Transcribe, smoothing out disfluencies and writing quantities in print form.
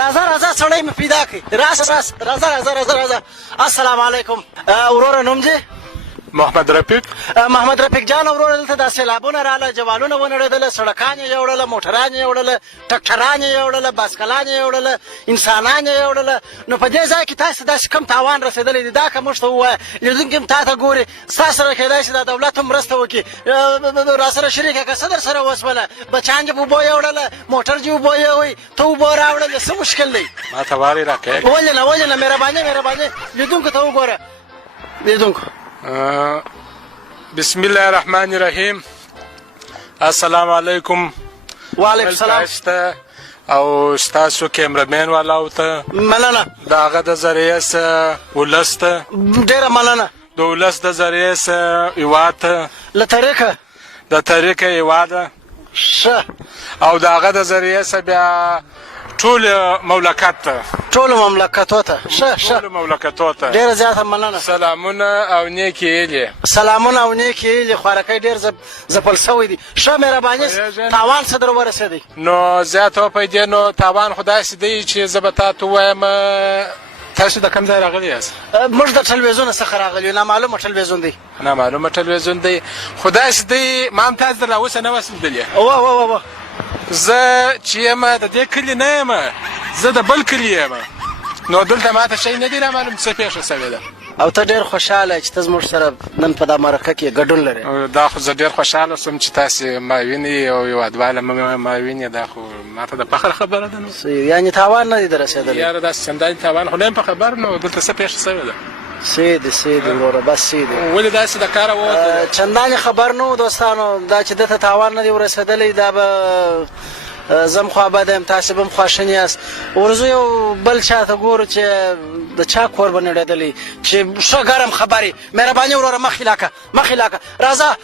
راځه سړی مې پیدا کړي راځه السلام علیکم وروره نوم دې محمد رفیق جان وروره دلته دا سیلابونه راغله جوالونه ونړېدله سړکان یې یوړله موټران یې یوړله ټکټران یې یوړله باسکلان یې یوړله انسانان یې یوړله نو په دې ځای کې تاسو داسې کم تاوان رسېدلی دی دا که موږ ته ووایه لیدونکي هم تا ته ګوري ستا سره کیدای شي دا دولت هم مرسته وکړي راسره شریکه که څه در سره وسوله بچیان دې اوبه یوړله موټر دې اوبه یوئ ته اوبه راوړلې څه مشکل دی ما ته وارې راکړې ولې نه مهرباني لیدونکو ته وګوره لیدونکو بسم الله الرحمن الرحیم السلام علیکم وعلیکم السلام او ستاسو کیمرمین والاو ته مننه د هغه د ذریعې څخه ولس ته ډېره مننه د ولس د ذریعې څخه هېواد ته له طریقه د طریقه هېواده ښه او د هغه د ذریعې څخه بیا ټول مملکت ته ټولو مملکتو ته ښه مملکتو ته ډېره زیاته مننه سلامونه او نیکې هیلې خوارکی ډېر ځپل سوی دی ښه مهرباني تاوان څه در ورسېدی نو زیات وپیدې نو تاوان خو داسې دی چې زه به تا ته ووایم تاسو د کوم ځای راغلي یاست موږ د ټلویزیون څخه راغلي یو نامعلومه ټلویزیون دی نامعلومه ټلویزیون دی خو داسې دی ما هم تاسو در راوسه نه وس لیدلې وه زه چې یم د دې کلي نه یم زه د بل کلي یم نو دلته ما ته شی نه دی رامعلوم څه پیښه سوې ده او ته ډېر خوشحاله یې چې ته زموږ سره نن په دا مرکه کې ګډون لرې دا خو زه ډېر خوشحاله سوم چې تاسې ما وینئ او هېوادواله ما وینئ دا خو ما ته د فخر خبره ده نو یعنې تاوان نه دی در رسېدلی یاره داسې چندانې تاوان خو نه یم په خبر نو دلته څه پیښه سوې ده سید وروره بس سید ولې داسې د کاره ووتله چندانې خبر نه و دوستانو دا چې دته تاوان نه دی ورسېدلی دا به زم خوابده یم تاسې به هم خواشن یاست ورځو یو بل چا ته ګورو چې د چا کور به نړېدلی چې ښه ګرم خبرې مهرباني وروره مخکې لاکه راځه